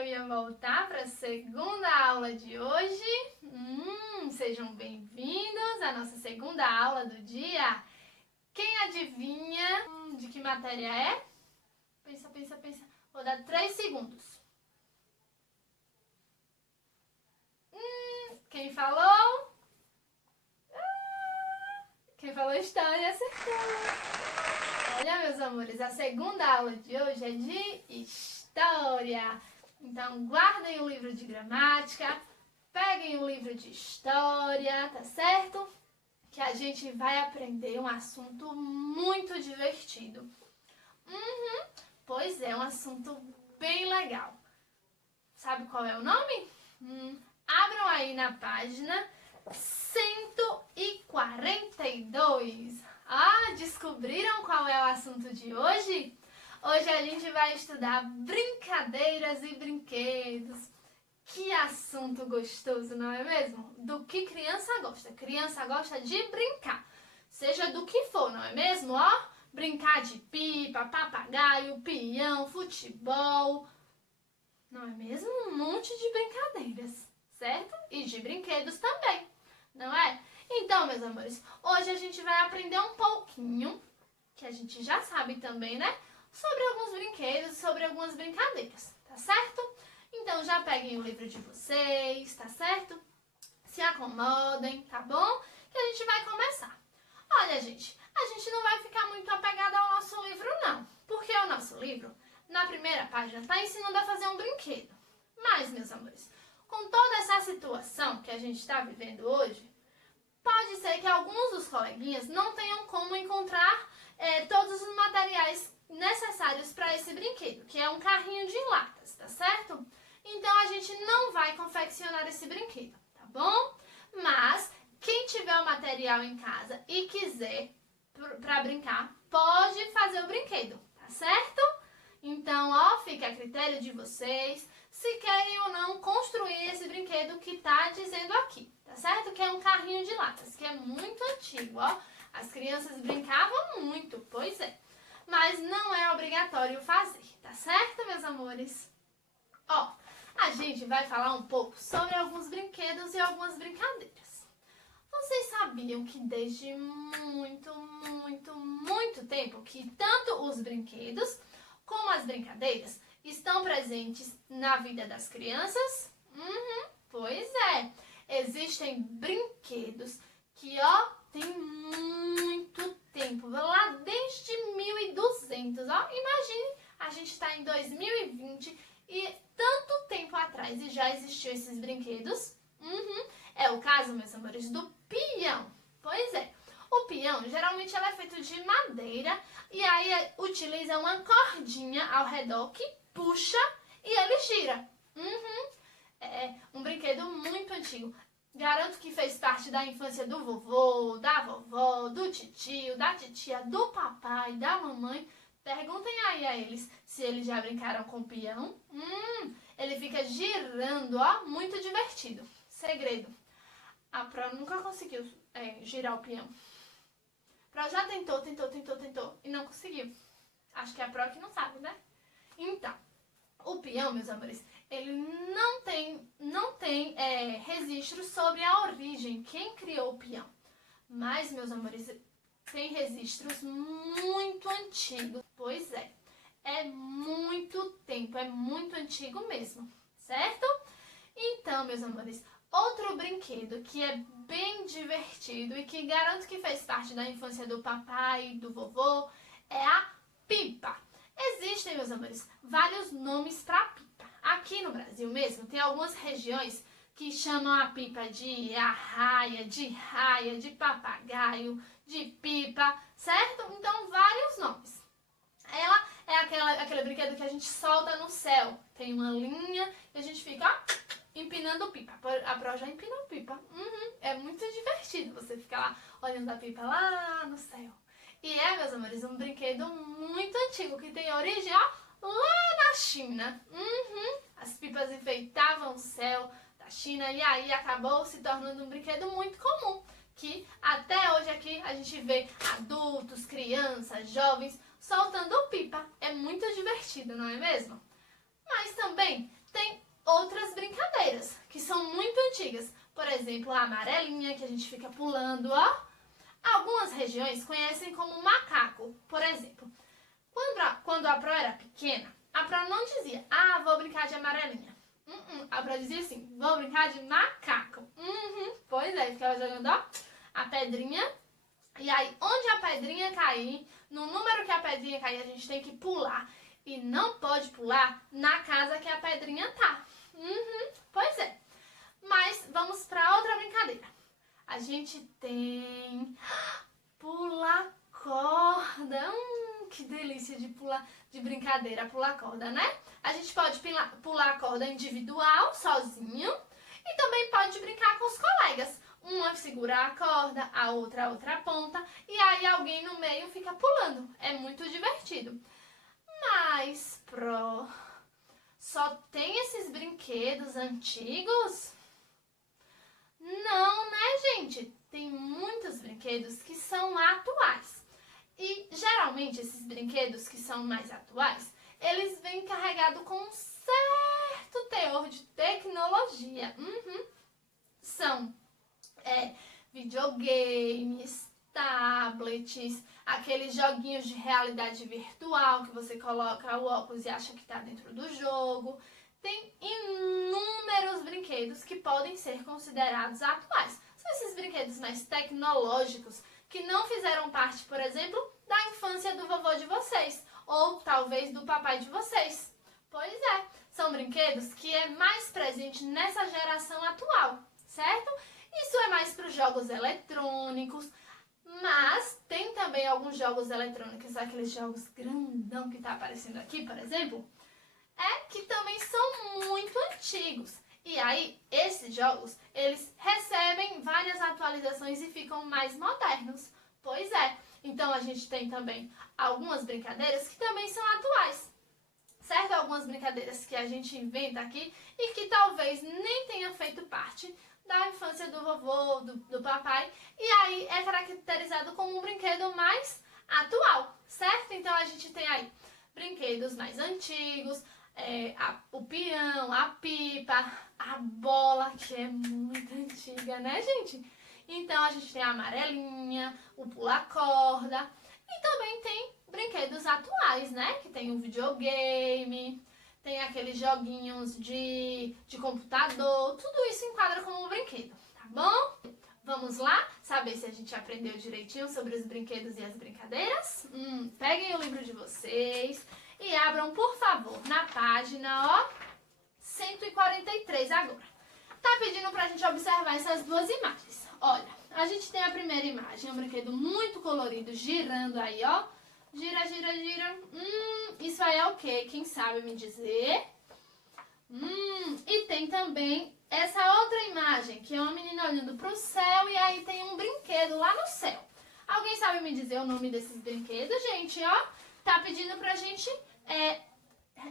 eu ia voltar para a segunda aula de hoje. Sejam bem-vindos à nossa segunda aula do dia. Quem adivinha de que matéria é? Pensa. Vou dar 3 segundos. Quem falou? Quem falou história acertou. Olha, meus amores, a segunda aula de hoje é de história. Então, guardem o livro de gramática, peguem o livro de história, tá certo? Que a gente vai aprender um assunto muito divertido. Pois é, um assunto bem legal. Sabe qual é o nome? Abram aí na página 142. Descobriram qual é o assunto de hoje? Hoje a gente vai estudar brincadeiras e brinquedos. Que assunto gostoso, não é mesmo? Do que criança gosta. Criança gosta de brincar. Seja do que for, não é mesmo? Brincar de pipa, papagaio, peão, futebol. Não é mesmo? Um monte de brincadeiras, certo? E de brinquedos também, não é? Então, meus amores, hoje a gente vai aprender um pouquinho, que a gente já sabe também, né? Sobre alguns brinquedos, sobre algumas brincadeiras, tá certo? Então, já peguem o livro de vocês, tá certo? Se acomodem, tá bom? Que a gente vai começar. Olha, gente, a gente não vai ficar muito apegada ao nosso livro, não. Porque o nosso livro, na primeira página, tá ensinando a fazer um brinquedo. Mas, meus amores, com toda essa situação que a gente está vivendo hoje, pode ser que alguns dos coleguinhas não tenham como encontrar todos os materiais necessários para esse brinquedo, que é um carrinho de latas, tá certo? Então, a gente não vai confeccionar esse brinquedo, tá bom? Mas, quem tiver o material em casa e quiser para brincar, pode fazer o brinquedo, tá certo? Então, fica a critério de vocês se querem ou não construir esse brinquedo que tá dizendo aqui, tá certo? Que é um carrinho de latas, que é muito antigo, As crianças brincavam muito, pois é. Mas não é obrigatório fazer, tá certo, meus amores? A gente vai falar um pouco sobre alguns brinquedos e algumas brincadeiras. Vocês sabiam que desde muito tempo que tanto os brinquedos como as brincadeiras estão presentes na vida das crianças? Pois é, existem brinquedos que, tem muito tempo, lá desde 1200, imagine, a gente está em 2020 e tanto tempo atrás e já existiam esses brinquedos. É o caso, meus amores, do peão. Pois é, o peão geralmente ela é feito de madeira e aí utiliza uma cordinha ao redor que puxa e ele gira. É um brinquedo muito antigo. Garanto que fez parte da infância do vovô, da vovó, do titio, da titia, do papai, da mamãe. Perguntem aí a eles se eles já brincaram com o peão. Ele fica girando, muito divertido. Segredo. A Pro nunca conseguiu girar o peão. A Pro já tentou e não conseguiu. Acho que é a Pro que não sabe, né? Então, o peão, meus amores, ele não tem registro sobre a origem, quem criou o peão. Mas, meus amores, tem registros muito antigos. Pois é muito tempo, é muito antigo mesmo, certo? Então, meus amores, outro brinquedo que é bem divertido e que garanto que fez parte da infância do papai e do vovô é a pipa. Existem, meus amores, vários nomes para pipa. Aqui no Brasil mesmo, tem algumas regiões que chamam a pipa de arraia, de papagaio, de pipa, certo? Então, vários nomes. Ela é aquele brinquedo que a gente solta no céu. Tem uma linha e a gente fica, empinando pipa. A Pro já empinou pipa. É muito divertido você ficar lá olhando a pipa lá no céu. E meus amores, um brinquedo muito antigo que tem origem, lá na China. As pipas enfeitavam o céu da China e aí acabou se tornando um brinquedo muito comum. Que até hoje aqui a gente vê adultos, crianças, jovens soltando pipa. É muito divertido, não é mesmo? Mas também Tem outras brincadeiras que são muito antigas. Por exemplo, a amarelinha, que a gente fica pulando, ó. Algumas regiões conhecem como macaco. Por exemplo, quando a Pro era pequena, a Pro não dizia, vou brincar de amarelinha. A Pro dizia assim, vou brincar de macaco. Pois é, ficava jogando, ó, a pedrinha. E aí, onde a pedrinha cair, no número que a pedrinha cair, a gente tem que pular. E não pode pular na casa que a pedrinha tá. Pois é. Mas vamos para outra brincadeira. A gente tem pular corda. Que delícia de pular, de brincadeira, pular corda, né? A gente pode pular corda individual, sozinho, e também pode brincar com os colegas. Uma segura a corda, a outra ponta, e aí alguém no meio fica pulando. É muito divertido. Mas, Pro, só tem esses brinquedos antigos? Não, né, gente? Tem muitos brinquedos que são atuais. E, geralmente, esses brinquedos que são mais atuais, eles vêm carregados com um certo teor de tecnologia. São videogames, tablets, aqueles joguinhos de realidade virtual que você coloca o óculos e acha que está dentro do jogo. Tem inúmeros brinquedos que podem ser considerados atuais. São esses brinquedos mais tecnológicos que não fizeram parte, por exemplo, da infância do vovô de vocês, ou talvez do papai de vocês. Pois é, são brinquedos que é mais presente nessa geração atual, certo? Isso é mais para os jogos eletrônicos, mas tem também alguns jogos eletrônicos, aqueles jogos grandão que está aparecendo aqui, por exemplo, que também são muito antigos. E aí, esses jogos, eles recebem várias atualizações e ficam mais modernos. Pois é, então a gente tem também algumas brincadeiras que também são atuais. Certo? Algumas brincadeiras que a gente inventa aqui e que talvez nem tenha feito parte da infância do vovô, do papai. E aí é caracterizado como um brinquedo mais atual, certo? Então a gente tem aí brinquedos mais antigos, o peão, a pipa, a bola, que é muito antiga, né, gente? Então a gente tem a amarelinha, o pular-corda e também tem brinquedos atuais, né? Que tem o videogame, tem aqueles joguinhos de computador, tudo isso enquadra como um brinquedo, tá bom? Vamos lá saber se a gente aprendeu direitinho sobre os brinquedos e as brincadeiras? Peguem o livro de vocês e abram, por favor, na página, 143 agora. Tá pedindo pra gente observar essas duas imagens. Olha, a gente tem a primeira imagem, um brinquedo muito colorido, girando aí, ó. Gira, gira, gira. Isso aí é o quê? Quem sabe me dizer? E tem também essa outra imagem, que é uma menina olhando pro céu e aí tem um brinquedo lá no céu. Alguém sabe me dizer o nome desses brinquedos, gente? Ó, tá pedindo pra gente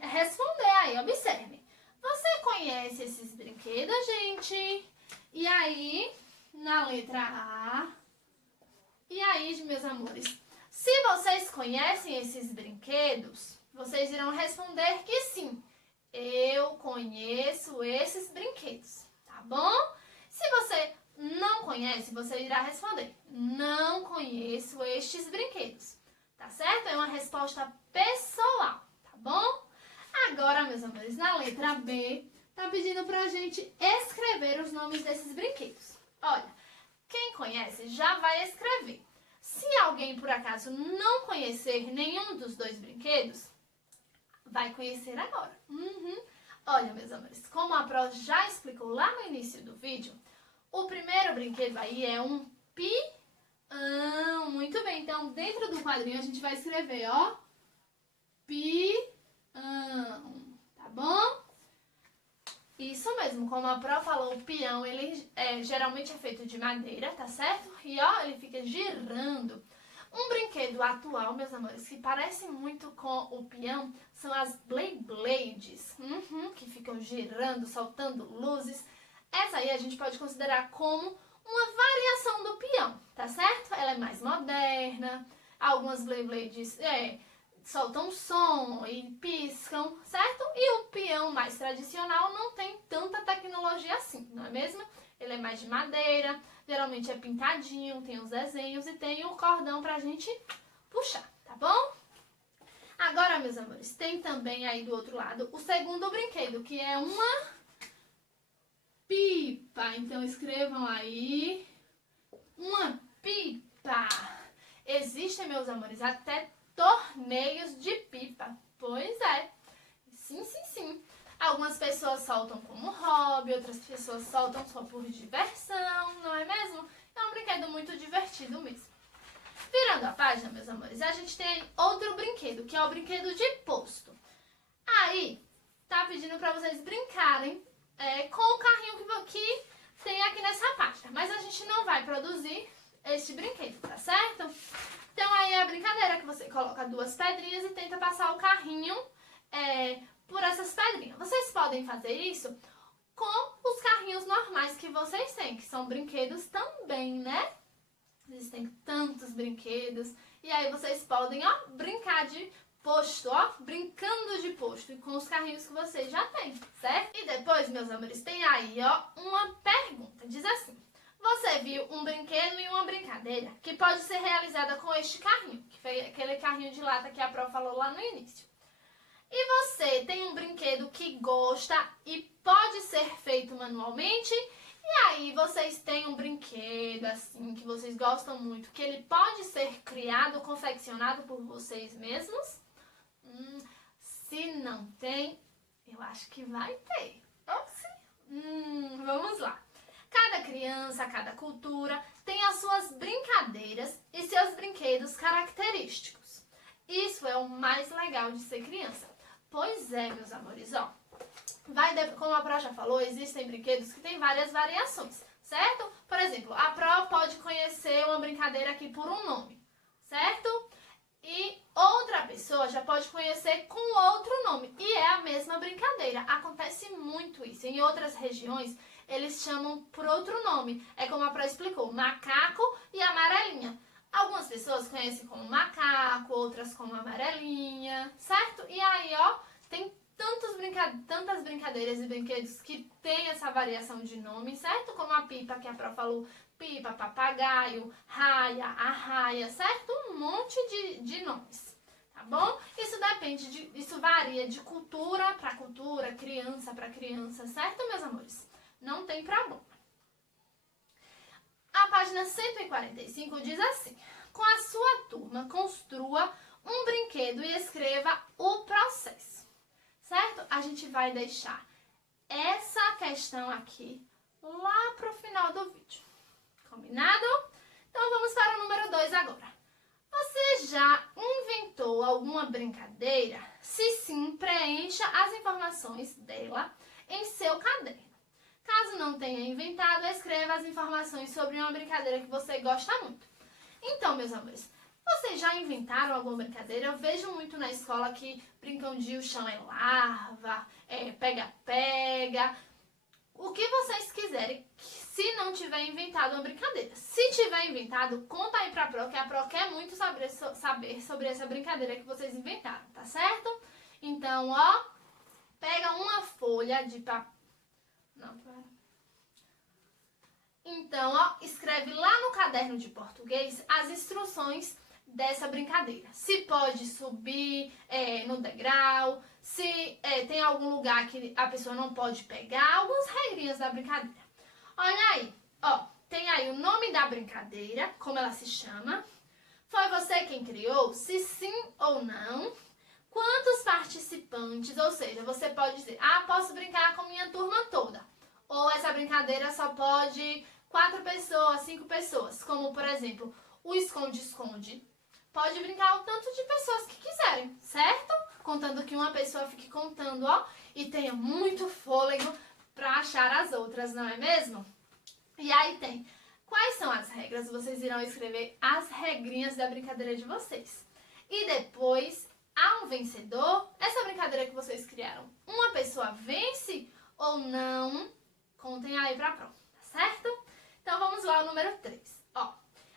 responder aí, observe. Você conhece esses brinquedos, gente? E aí, na letra A. E aí, meus amores, se vocês conhecem esses brinquedos, vocês irão responder que sim. Eu conheço esses brinquedos, tá bom? Se você não conhece, você irá responder: não conheço estes brinquedos, tá certo? É uma resposta pessoal, tá bom? Agora, meus amores, na letra B, tá pedindo pra gente escrever os nomes desses brinquedos. Olha, quem conhece já vai escrever. Se alguém, por acaso, não conhecer nenhum dos dois brinquedos, vai conhecer agora. Olha, meus amores, como a Pro já explicou lá no início do vídeo, o primeiro brinquedo aí é um peão. Muito bem, então dentro do quadrinho a gente vai escrever, ó, peão, tá bom? Isso mesmo, como a Pro falou, o peão, ele geralmente é feito de madeira, tá certo? E ó, ele fica girando. Um brinquedo atual, meus amores, que parece muito com o peão, são as Beyblades, que ficam girando, soltando luzes. Essa aí a gente pode considerar como uma variação do peão, tá certo? Ela é mais moderna, algumas Beyblades soltam som e piscam, certo? E o peão o mais tradicional não tem tanta tecnologia assim, não é mesmo? Ele é mais de madeira, geralmente é pintadinho, tem os desenhos e tem o cordão pra gente puxar, tá bom? Agora, meus amores, tem também aí do outro lado o segundo brinquedo, que é uma pipa. Então escrevam aí, uma pipa. Existem, meus amores, até torneios de pipa. Pois é, sim, sim, sim. Algumas pessoas soltam como hobby, outras pessoas soltam só por diversão, não é mesmo? É um brinquedo muito divertido mesmo. Virando a página, meus amores, a gente tem outro brinquedo, que é o brinquedo de posto. Aí, tá pedindo pra vocês brincarem com o carrinho que tem aqui nessa página. Mas a gente não vai produzir este brinquedo, tá certo? Então aí é a brincadeira que você coloca 2 pedrinhas e tenta passar o carrinho por essas pedrinhas. Vocês podem fazer isso com os carrinhos normais que vocês têm, que são brinquedos também, né? Existem tantos brinquedos. E aí vocês podem, ó, brincar de posto, ó, brincando de posto com os carrinhos que vocês já têm, certo? E depois, meus amores, tem aí, ó, uma pergunta. Diz assim: você viu um brinquedo e uma brincadeira que pode ser realizada com este carrinho, que foi aquele carrinho de lata que a Pro falou lá no início. E você tem um brinquedo que gosta e pode ser feito manualmente? E aí vocês têm um brinquedo assim que vocês gostam muito, que ele pode ser criado, confeccionado por vocês mesmos? Se não tem, eu acho que vai ter. Vamos lá. Cada criança, cada cultura tem as suas brincadeiras e seus brinquedos característicos. Isso é o mais legal de ser criança. Pois é, meus amores, ó. Como a Pro já falou, existem brinquedos que têm várias variações, certo? Por exemplo, a Pro pode conhecer uma brincadeira aqui por um nome, certo? E outra pessoa já pode conhecer com outro nome. E é a mesma brincadeira. Acontece muito isso. Em outras regiões, eles chamam por outro nome. É como a Pro explicou, macaco e amarelinha. Algumas pessoas conhecem como macaco, outras como amarelinha, certo? E aí, ó, tem tantas brincadeiras e brinquedos que tem essa variação de nome, certo? Como a pipa, que a Pro falou, pipa, papagaio, raia, arraia, certo? Um monte de nomes, tá bom? Isso varia de cultura para cultura, criança para criança, certo, meus amores? Não tem problema. A página 145 diz assim: com a sua turma, construa um brinquedo e escreva o processo. Certo? A gente vai deixar essa questão aqui lá pro final do vídeo. Combinado? Então vamos para o número 2 agora. Você já inventou alguma brincadeira? Se sim, preencha as informações dela em seu caderno. Caso não tenha inventado, escreva as informações sobre uma brincadeira que você gosta muito. Então, meus amores, vocês já inventaram alguma brincadeira? Eu vejo muito na escola que brincam de o chão é larva, pega-pega. O que vocês quiserem, se não tiver inventado uma brincadeira. Se tiver inventado, conta aí pra Pro, que a Pro quer muito saber sobre essa brincadeira que vocês inventaram, tá certo? Então, ó, pega uma folha de papel. Não, pera. Então, ó, escreve lá no caderno de português as instruções dessa brincadeira. Se pode subir no degrau, se tem algum lugar que a pessoa não pode pegar, algumas regrinhas da brincadeira. Olha aí, ó, tem aí o nome da brincadeira, como ela se chama. Foi você quem criou? Se sim ou não. Quantos participantes? Ou seja, você pode dizer, posso brincar com minha turma toda. Ou essa brincadeira só pode 4 pessoas, 5 pessoas. Como, por exemplo, o esconde-esconde. Pode brincar o tanto de pessoas que quiserem, certo? Contando que uma pessoa fique contando, ó, e tenha muito fôlego para achar as outras, não é mesmo? E aí tem, quais são as regras? Vocês irão escrever as regrinhas da brincadeira de vocês. E depois, há um vencedor. Essa brincadeira que vocês criaram, uma pessoa vence ou não? Contem aí pra Pro, tá certo? Então vamos lá, o número 3. Ó,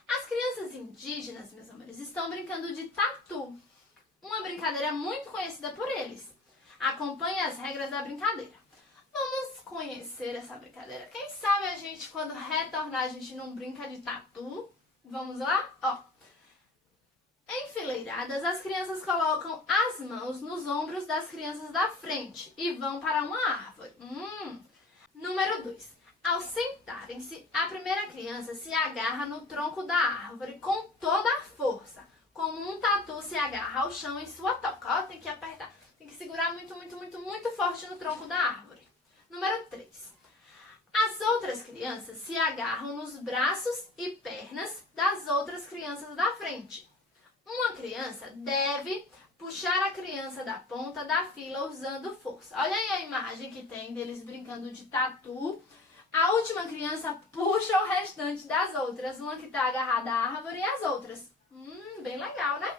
as crianças indígenas, meus amores, estão brincando de tatu. Uma brincadeira muito conhecida por eles. Acompanhe as regras da brincadeira. Vamos conhecer essa brincadeira. Quem sabe a gente, quando retornar, a gente não brinca de tatu? Vamos lá? Ó. Enfileiradas, as crianças colocam as mãos nos ombros das crianças da frente e vão para uma árvore. Número 2. Ao sentarem-se, a primeira criança se agarra no tronco da árvore com toda a força, como um tatu se agarra ao chão em sua toca. Ó, tem que apertar, tem que segurar muito forte no tronco da árvore. Número 3. As outras crianças se agarram nos braços e pernas das outras crianças da frente. Uma criança deve puxar a criança da ponta da fila usando força. Olha aí a imagem que tem deles brincando de tatu. A última criança puxa o restante das outras, uma que está agarrada à árvore e as outras. Bem legal, né?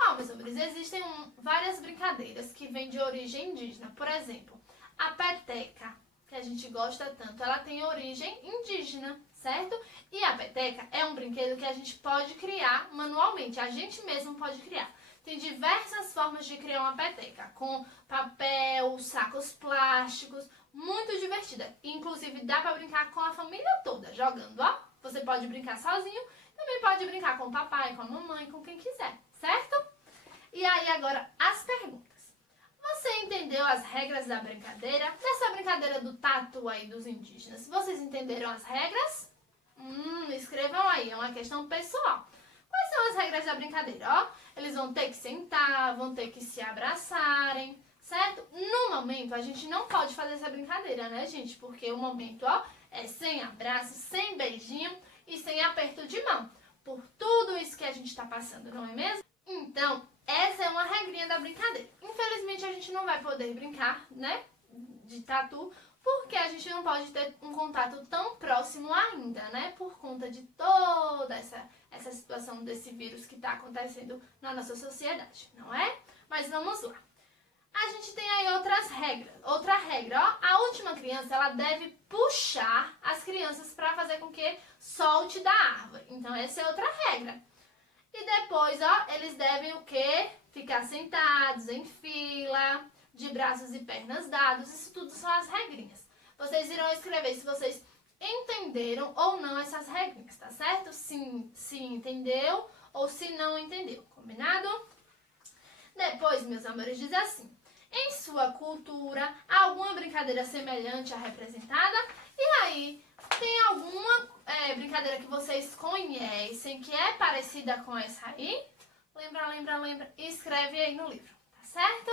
Ó, meus amores, existem várias brincadeiras que vêm de origem indígena. Por exemplo, a peteca, que a gente gosta tanto, ela tem origem indígena, certo? E a peteca é um brinquedo que a gente pode criar manualmente, a gente mesmo pode criar. Tem diversas formas de criar uma peteca, com papel, sacos plásticos, muito divertida. Inclusive dá para brincar com a família toda, jogando, ó. Você pode brincar sozinho, também pode brincar com o papai, com a mamãe, com quem quiser, certo? E aí agora as perguntas. Você entendeu as regras da brincadeira? Dessa brincadeira do tatu aí dos indígenas, vocês entenderam as regras? Escrevam aí, é uma questão pessoal. Quais são as regras da brincadeira? Ó, eles vão ter que sentar, vão ter que se abraçarem, certo? No momento, a gente não pode fazer essa brincadeira, né, gente? Porque o momento, ó, é sem abraço, sem beijinho e sem aperto de mão. Por tudo isso que a gente tá passando, não é mesmo? Então, essa é uma regrinha da brincadeira. Infelizmente, a gente não vai poder brincar, né, de tatu, porque a gente não pode ter um contato tão próximo ainda, né, por conta de toda essa situação desse vírus que está acontecendo na nossa sociedade, não é? Mas vamos lá. A gente tem aí outra regra, ó. A última criança, ela deve puxar as crianças para fazer com que solte da árvore. Então, essa é outra regra. E depois, ó, eles devem o quê? Ficar sentados em fila, de braços e pernas dados. Isso tudo são as regrinhas. Vocês irão escrever se vocês entenderam ou não essas regrinhas, tá certo? Se entendeu ou se não entendeu, combinado? Depois, meus amores, diz assim: em sua cultura, há alguma brincadeira semelhante à representada? E aí, tem alguma brincadeira que vocês conhecem que é parecida com essa aí? Lembra? Escreve aí no livro, tá certo?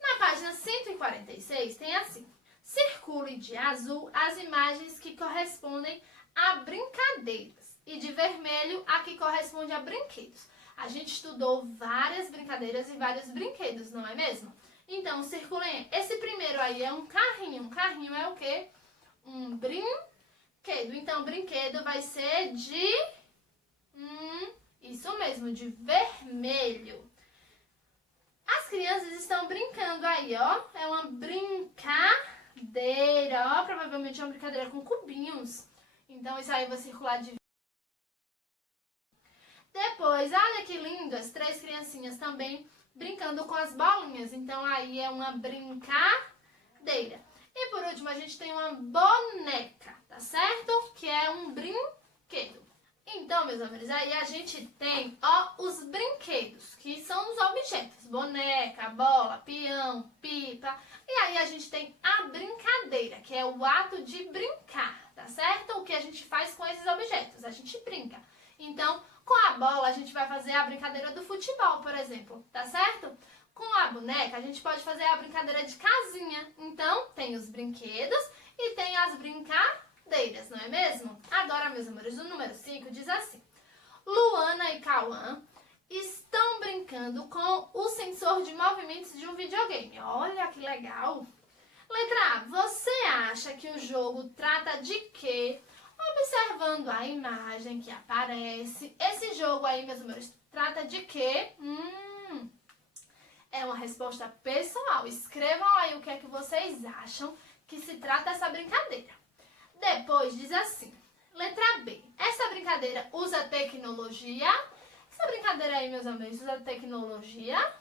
Na página 146 tem assim: circule de azul as imagens que correspondem a brincadeiras e de vermelho a que corresponde a brinquedos. A gente estudou várias brincadeiras e vários brinquedos, não é mesmo? Então, circulem. Esse primeiro aí é um carrinho. Um carrinho é o quê? Um brinquedo. Então, brinquedo vai ser de... isso mesmo, de vermelho. As crianças estão brincando aí, ó. É uma brincadeira, ó. Provavelmente é uma brincadeira com cubinhos. Então, isso aí vai circular de... Depois, olha que lindo, as 3 criancinhas também brincando com as bolinhas. Então, aí é uma brincadeira. E por último, a gente tem uma boneca, tá certo? Que é um brinquedo. Então, meus amores, aí a gente tem, ó, os brinquedos, que são os objetos. Boneca, bola, peão, pipa. E aí a gente tem a brincadeira, que é o ato de brincar, tá certo? O que a gente faz com esses objetos, a gente brinca. Então, com a bola, a gente vai fazer a brincadeira do futebol, por exemplo, tá certo? Com a boneca, a gente pode fazer a brincadeira de casinha. Então, tem os brinquedos e tem as brincadeiras, não é mesmo? Agora, meus amores, o número 5 diz assim: Luana e Cauã estão brincando com o sensor de movimentos de um videogame. Olha que legal! Letra A, você acha que o jogo trata de quê? Observando a imagem que aparece, esse jogo aí, meus amores, trata de quê? É uma resposta pessoal. Escrevam aí o que é que vocês acham que se trata essa brincadeira. Depois diz assim, letra B. Essa brincadeira usa tecnologia? Essa brincadeira aí, meus amigos, usa tecnologia?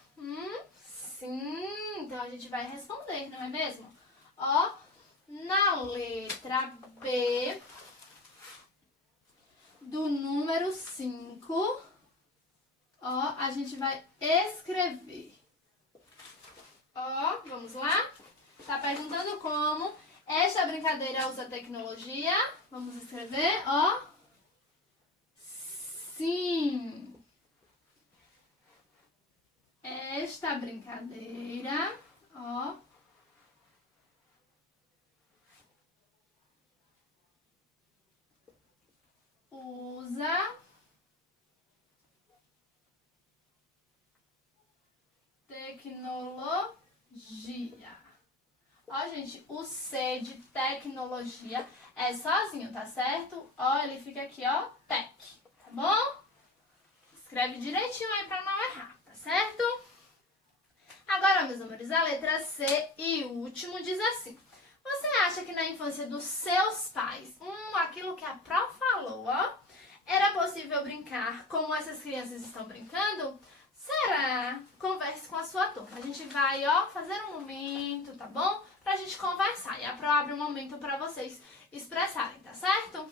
Sim, Então, a gente vai responder, não é mesmo? Ó, na letra B do número 5, ó, a gente vai escrever. Ó, vamos lá? Tá perguntando como esta brincadeira usa tecnologia. Vamos escrever, ó. Sim. Esta brincadeira, ó, usa tecnologia. Ó, gente, o C de tecnologia é sozinho, tá certo? Ó, ele fica aqui, ó, tec, tá bom? Escreve direitinho aí pra não errar, tá certo? Agora, meus amores, a letra C e o último diz assim. Você acha que na infância dos seus pais, aquilo que a Pró falou, ó, era possível brincar como essas crianças estão brincando? Será? Converse com a sua turma. A gente vai, ó, fazer um momento, tá bom? Pra gente conversar. E a Pró abre um momento pra vocês expressarem, tá certo?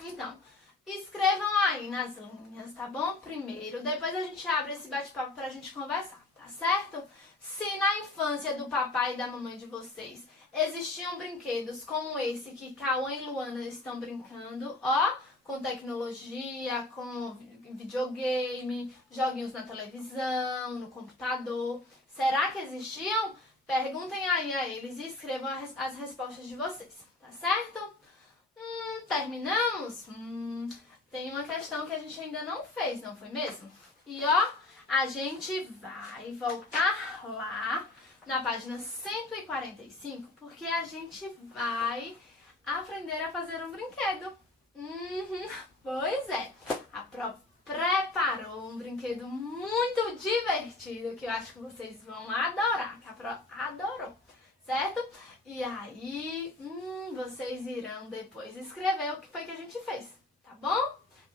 Então, escrevam aí nas linhas, tá bom? Primeiro, depois a gente abre esse bate-papo pra gente conversar, tá certo? Se na infância do papai e da mamãe de vocês existiam brinquedos como esse que Cauã e Luana estão brincando, ó, com tecnologia, com videogame, joguinhos na televisão, no computador. Será que existiam? Perguntem aí a eles e escrevam as respostas de vocês, tá certo? Terminamos? Tem uma questão que a gente ainda não fez, não foi mesmo? E ó, a gente vai voltar lá na página 145, porque a gente vai aprender a fazer um brinquedo. Pois é, a Pró preparou um brinquedo muito divertido que eu acho que vocês vão adorar, que a Pró adorou, certo? E aí, vocês irão depois escrever o que foi que a gente fez, tá bom?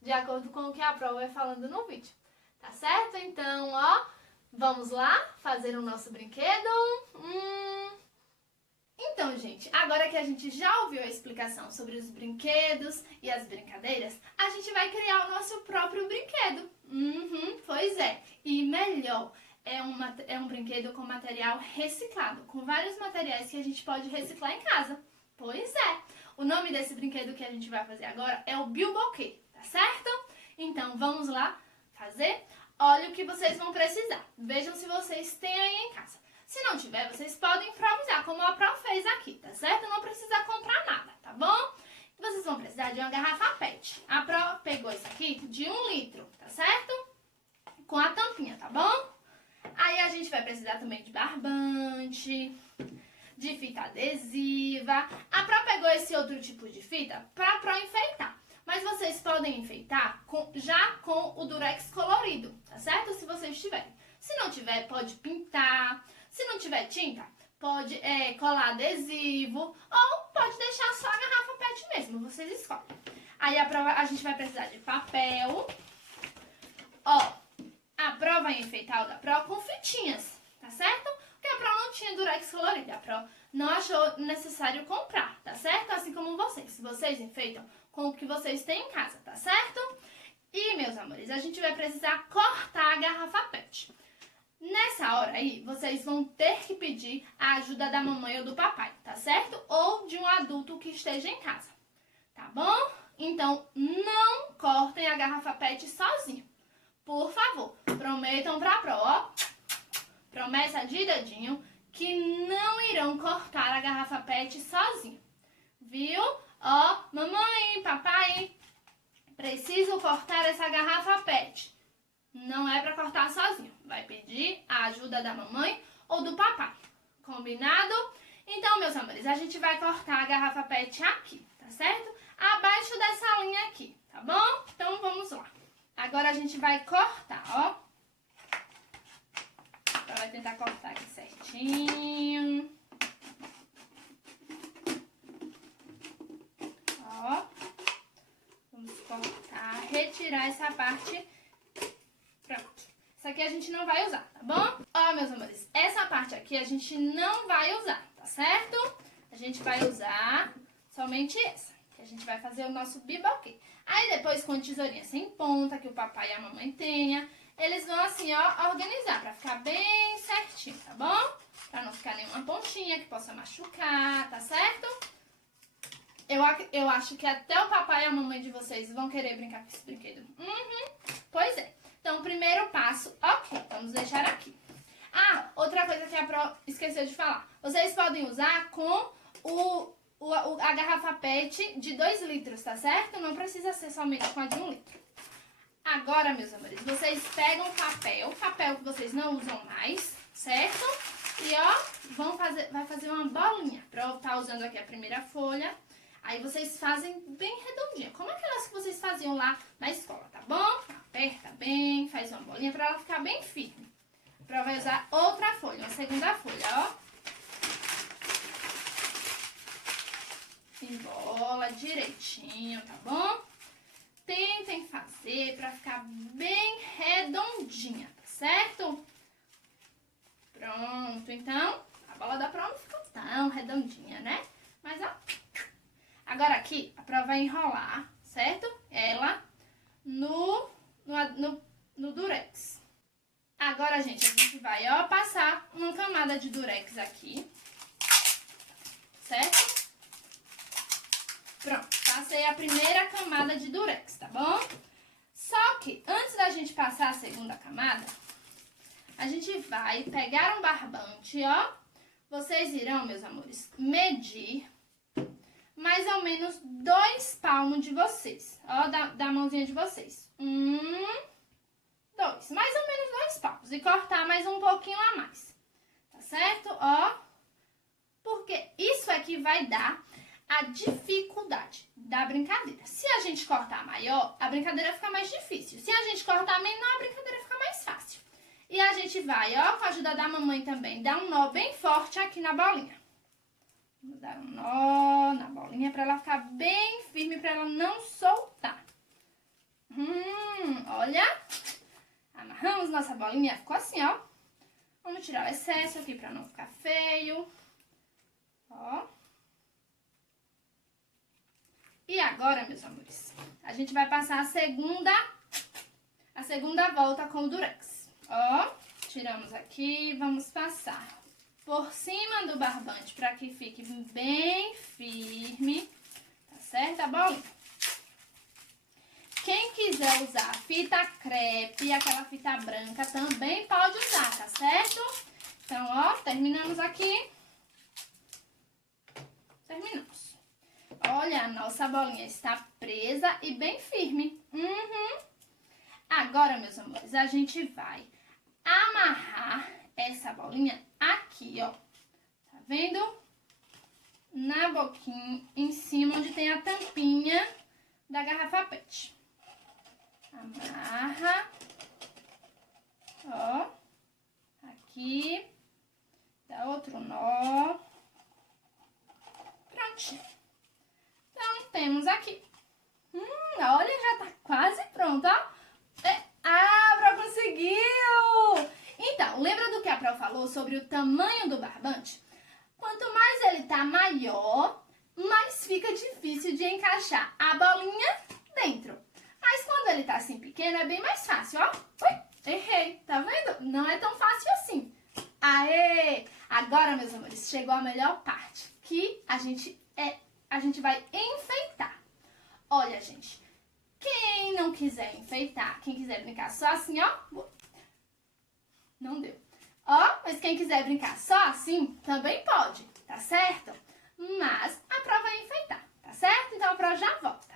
De acordo com o que a Pró vai falando no vídeo, tá certo? Então, ó, vamos lá fazer o nosso brinquedo? Então, gente, agora que a gente já ouviu a explicação sobre os brinquedos e as brincadeiras, a gente vai criar o nosso próprio brinquedo. Pois é, e melhor, é um brinquedo com material reciclado, com vários materiais que a gente pode reciclar em casa. Pois é, o nome desse brinquedo que a gente vai fazer agora é o Bilboquê, tá certo? Então, vamos lá fazer? Olha o que vocês vão precisar. Vejam se vocês têm aí em casa. Se não tiver, vocês podem improvisar, como a Pró fez aqui, tá certo? Não precisa comprar nada, tá bom? Vocês vão precisar de uma garrafa PET. A Pró pegou isso aqui de 1 litro, tá certo? Com a tampinha, tá bom? Aí a gente vai precisar também de barbante, de fita adesiva. A Pró pegou esse outro tipo de fita pra Pró enfeitar. Mas vocês podem enfeitar já com o durex colorido, tá certo? Se vocês tiverem. Se não tiver, pode pintar. Se não tiver tinta, pode colar adesivo ou pode deixar só a garrafa PET mesmo, vocês escolhem. Aí a gente vai precisar de papel. Ó, a Pró vai enfeitar o da Pró com fitinhas, tá certo? Porque a Pró não tinha durex colorido, a Pró não achou necessário comprar, tá certo? Assim como vocês. Vocês enfeitam com o que vocês têm em casa, tá certo? E, meus amores, a gente vai precisar cortar a garrafa PET. Nessa hora aí, vocês vão ter que pedir a ajuda da mamãe ou do papai, tá certo? Ou de um adulto que esteja em casa, tá bom? Então, não cortem a garrafa PET sozinho. Por favor, prometam pra Pró, ó, promessa de dedinho, que não irão cortar a garrafa PET sozinho. Viu? Ó, mamãe, papai, preciso cortar essa garrafa PET. Não é pra cortar sozinho. Vai pedir a ajuda da mamãe ou do papai. Combinado? Então, meus amores, a gente vai cortar a garrafa PET aqui, tá certo? Abaixo dessa linha aqui, tá bom? Então, vamos lá. Agora a gente vai cortar, ó. Então, vai tentar cortar aqui certinho. Ó. Vamos cortar, retirar essa parte. Pronto. Isso aqui a gente não vai usar, tá bom? Ó, meus amores, essa parte aqui a gente não vai usar, tá certo? A gente vai usar somente essa, que a gente vai fazer o nosso biboquê. Aí depois com a tesourinha sem ponta, que o papai e a mamãe tenha, eles vão assim, ó, organizar pra ficar bem certinho, tá bom? Pra não ficar nenhuma pontinha que possa machucar, tá certo? Eu acho que até o papai e a mamãe de vocês vão querer brincar com esse brinquedo. Pois é. Então, o primeiro passo, ok, vamos deixar aqui. Ah, outra coisa que a Pro esqueceu de falar. Vocês podem usar com a garrafa PET de 2 litros, tá certo? Não precisa ser somente com a de 1 litro. Agora, meus amores, vocês pegam papel que vocês não usam mais, certo? E ó, vai fazer uma bolinha. Pro tá usando aqui a primeira folha. Aí vocês fazem bem redondinha, como aquelas que vocês faziam lá na escola, tá bom? Aperta bem, faz uma bolinha pra ela ficar bem firme. Pro vai usar outra folha, uma segunda folha, ó. Embola direitinho, tá bom? Tentem fazer pra ficar bem redondinha, tá certo? Pronto, então, a bola da Pro não ficou tão redondinha, né? Mas, ó, agora aqui, a Pro vai enrolar, certo? Ela no durex. Agora, gente, a gente vai, ó, passar uma camada de durex aqui, certo? Pronto, passei a primeira camada de durex, tá bom? Só que, antes da gente passar a segunda camada, a gente vai pegar um barbante, ó. Vocês irão, meus amores, medir mais ou menos 2 palmos de vocês, ó, da mãozinha de vocês. 1, 2, mais ou menos 2 palmos. E cortar mais um pouquinho a mais, tá certo? Ó, porque isso é que vai dar a dificuldade da brincadeira. Se a gente cortar maior, a brincadeira fica mais difícil. Se a gente cortar menor, a brincadeira fica mais fácil. E a gente vai, ó, com a ajuda da mamãe também, dar um nó bem forte aqui na bolinha. Vou dar um nó na bolinha pra ela ficar bem firme, pra ela não soltar. Olha. Amarramos nossa bolinha, ficou assim, ó. Vamos tirar o excesso aqui pra não ficar feio. Ó. E agora, meus amores, a gente vai passar a segunda volta com o durex. Ó, tiramos aqui, vamos passar por cima do barbante para que fique bem firme, tá certo? A bolinha. Quem quiser usar fita crepe, aquela fita branca, também pode usar, tá certo? Então, ó, terminamos aqui. Terminamos. Olha, a nossa bolinha está presa e bem firme. Agora, meus amores, a gente vai amarrar essa bolinha aqui, ó. Tá vendo? Na boquinha, em cima, onde tem a tampinha da garrafa PET. Amarra. Ó. Aqui. Dá outro nó. Prontinho. Então, temos aqui. Olha, já tá quase pronto, ó. A Pro conseguiu! Então, lembra do que a Pro falou sobre o tamanho do barbante? Quanto mais ele tá maior, mais fica difícil de encaixar a bolinha dentro. Mas quando ele tá assim pequeno, é bem mais fácil, ó. Ui, errei, tá vendo? Não é tão fácil assim. Aê! Agora, meus amores, chegou a melhor parte, que a gente vai enfeitar. Olha, gente, quem não quiser enfeitar, quem quiser brincar só assim, ó, não deu. Ó, mas quem quiser brincar só assim, também pode, tá certo? Mas a Pro vai enfeitar, tá certo? Então a Pro já volta.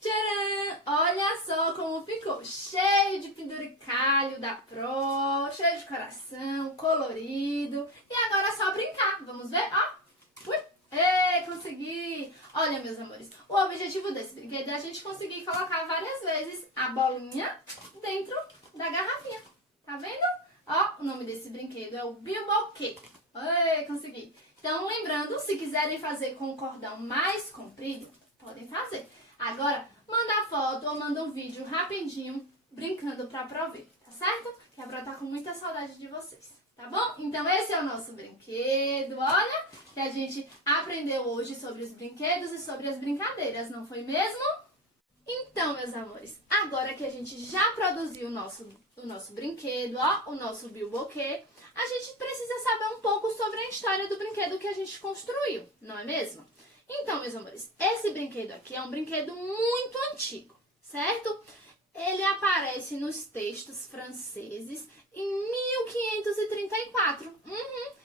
Tcharam! Olha só como ficou, cheio de penduricalho da Pro, cheio de coração, colorido. E agora é só brincar, vamos ver, ó. Ui! Ei, consegui! Olha, meus amores, o objetivo desse brinquedo é a gente conseguir colocar várias vezes a bolinha dentro da garrafinha. Tá vendo? Ó, o nome desse brinquedo é o biboquê. Ei, consegui! Então, lembrando, se quiserem fazer com o cordão mais comprido, podem fazer. Agora, manda foto ou manda um vídeo rapidinho brincando pra Pro ver, tá certo? Que a Pro tá com muita saudade de vocês. Tá bom? Então esse é o nosso brinquedo, olha, que a gente aprendeu hoje sobre os brinquedos e sobre as brincadeiras, não foi mesmo? Então, meus amores, agora que a gente já produziu o nosso brinquedo, ó, o nosso bilboquê, a gente precisa saber um pouco sobre a história do brinquedo que a gente construiu, não é mesmo? Então, meus amores, esse brinquedo aqui é um brinquedo muito antigo, certo? Ele aparece nos textos franceses em 1534.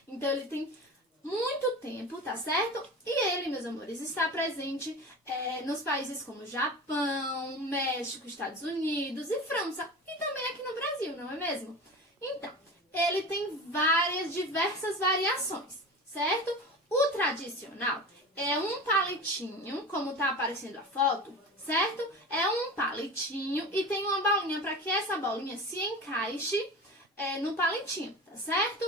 Então, ele tem muito tempo, tá certo? E ele, meus amores, está presente nos países como Japão, México, Estados Unidos e França. E também aqui no Brasil, não é mesmo? Então, ele tem diversas variações, certo? O tradicional é um palitinho, como tá aparecendo a foto, certo? É um palitinho e tem uma bolinha para que essa bolinha se encaixe no palitinho, tá certo?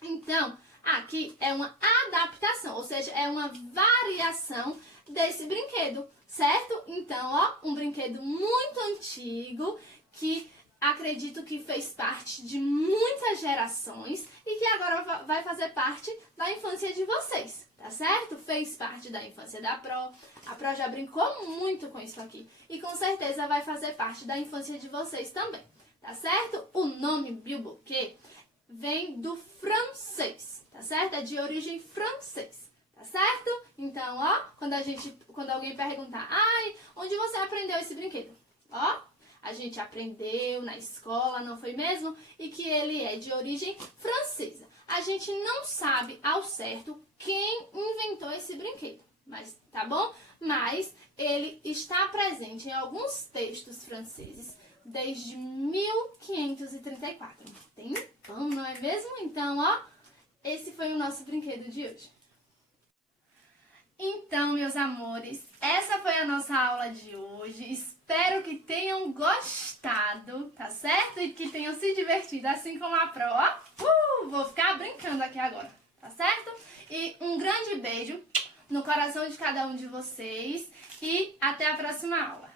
Então, aqui é uma adaptação, ou seja, é uma variação desse brinquedo, certo? Então, ó, um brinquedo muito antigo que acredito que fez parte de muitas gerações e que agora vai fazer parte da infância de vocês, tá certo? Fez parte da infância da Pro. A Pro já brincou muito com isso aqui e com certeza vai fazer parte da infância de vocês também, tá certo? O nome bilboquê vem do francês, tá certo? É de origem francês, tá certo? Então, ó, quando alguém perguntar, ai, onde você aprendeu esse brinquedo? Ó, a gente aprendeu na escola, não foi mesmo? E que ele é de origem francesa. A gente não sabe ao certo quem inventou esse brinquedo, mas tá bom? Mas ele está presente em alguns textos franceses desde 1534. Tempão, não é mesmo? Então, ó, esse foi o nosso brinquedo de hoje. Então, meus amores, essa foi a nossa aula de hoje. Espero que tenham gostado, tá certo? E que tenham se divertido, assim como a Pro, ó. Vou ficar brincando aqui agora, tá certo? E um grande beijo no coração de cada um de vocês e até a próxima aula.